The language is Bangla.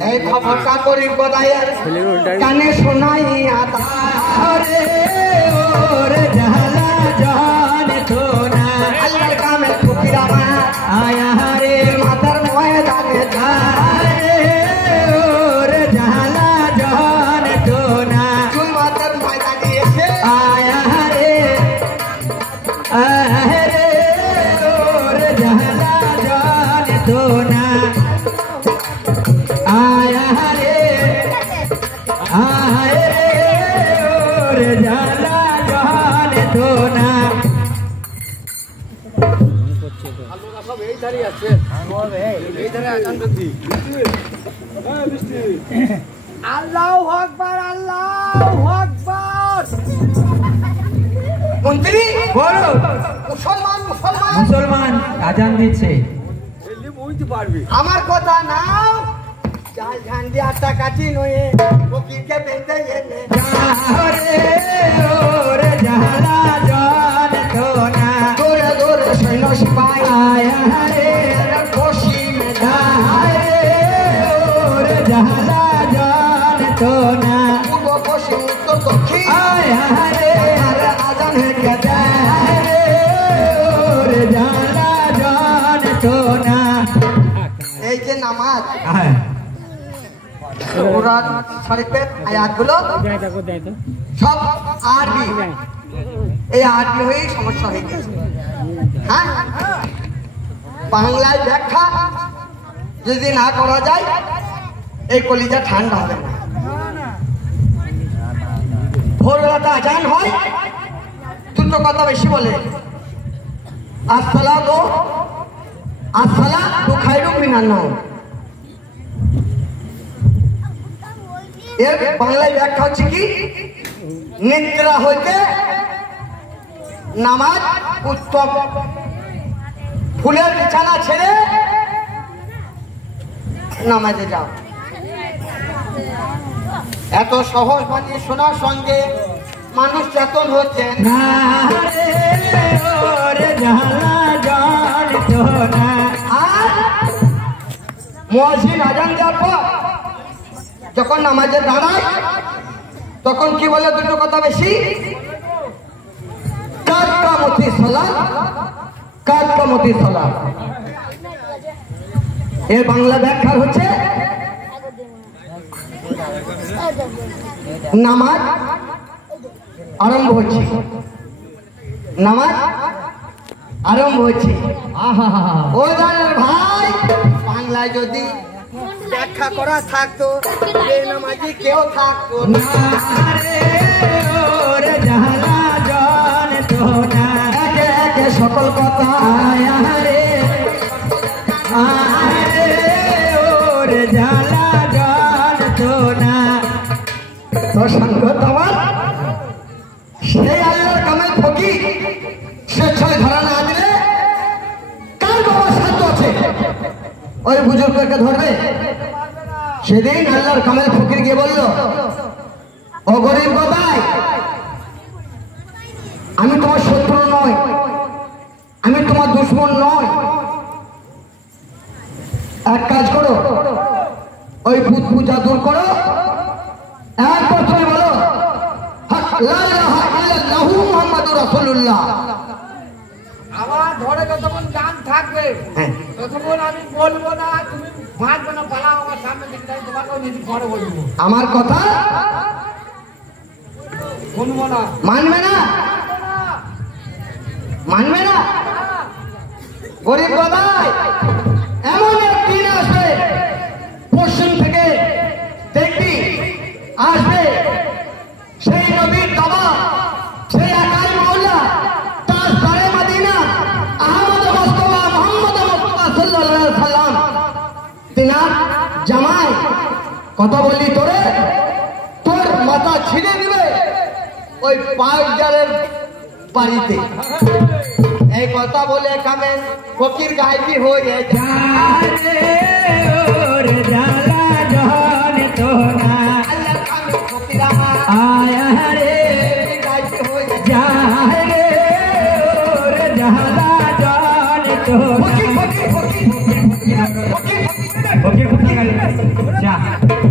এই খবরটা করি কোথায় কানে শোনাই আরে ওরে জালা জান তো না আল্লাহর কামে ফকিরা মা আয়া রে মাতার ময়দানে ধারে ওরে জালা জান তো না চুল মাতার ময়দানে এসে আয়া রে ওরে জালা জান তো না आया रे और जाला जान तो ना আল্লাহু আকবার আল্লাহু আকবার মন্ত্রী বলো মুসলমান মুসলমান মুসলমান আজান দিচ্ছে আমার কথা নাও চাল ঝান্ডি আটা কাটি নয়ে ফকিরকে বেঁধে এনে রে ওরে জালা জান তো না দৌড়ে দৌড়ে সৈন্য সিপাই আয়া রে খুশি মে রে ওরে জালা জান তো না পূর্ব পশ্চিম উত্তর দক্ষিণ আয়া রে আজান হে কে রে ওরে জালা জান তো না এই যে নামাজ কোরআন শরীফের আয়াতগুলো সব আরবি এই আরবি হয়ে সমস্যা হয়ে গেছে হ্যাঁ বাংলায় ব্যাখ্যা যদি না করা যায় এই কলিজা ঠান্ডা হবে না ভোরবেলাটা আজান হয় দুটো কথা বেশি বলে আসসালাতু খায়রুম মিনান নাওম এর বাংলায় ব্যাখ্যা হচ্ছে কি নিদ্রা হইতে নামাজ উত্তম ফুলের বিছানা ছেড়ে নামাজে যাও এত সহজ বাণী শোনার সঙ্গে মানুষ চেতন হচ্ছে আর মুয়াজ্জিন আজান দেওয়ার পর যখন নামাজে দাঁড়ায় তখন কি বলে দুটো কথা বেশি কামতি সালাত এর বাংলা ব্যাখ্যা হচ্ছে নামাজ আরম্ভ হচ্ছে ও জানেন ভাই বাংলায় যদি ব্যাখ্যা করা থাকতো বেনামাজি কেউ থাকতো না রে ওরে জালা জান তো না একে একে সকল কথা আয়া রে ওরে জালা জান তো না তো সঙ্গ তোমার সেই আল্লাহর কামাল ফকির স্বেচ্ছায় ধরা না দিলে কার বাবার সাধ্য আছে ওই বুজুর্গকে ধরবে সেদিন আল্লাহর কামাল ফকির গিয়ে বলল ও গরিব বাবাই আমি তোমার শত্রু নয় আমি তোমার দুশ্মন নয় এক কাজ করো ওই ভূত পূজা দূর করো এক কথায় বলো লা ইলাহা ইল্লাল্লাহু মুহাম্মাদুর রাসূলুল্লাহ আমার ঘরে যতক্ষণ গান থাকবে ততক্ষণ আমি বলবো না তুমি মানবে না পালাও আমার সামনে থেকে তোমাকেও নিজে ঘরে বলবো আমার কথা শুনবো না মানবে না গরিব বাবাই এমন একদিন আসবে পশ্চিম থেকে দেখবি আসবে সেই নবীর দাবা সেই একাই মহল্লা তার সারে মদিনা আহমদ মুস্তাফা মোহাম্মদ মুস্তাফা সাল্লাল্লাহু আলাইহি সাল্লাম তিনার জামাই কথা বললি তোরে তোর মাথা ছিঁড়ে দিবে ওই পাইজারের বাড়িতে এই কথা বলে কামেন ফকির গায়বি হয়ে যায় ওরে জালা জান তো না আল্লাহ কামে ফকিরা আয়া রে গায়বি হয়ে যায় ওরে জালা জান তো না ফকির जा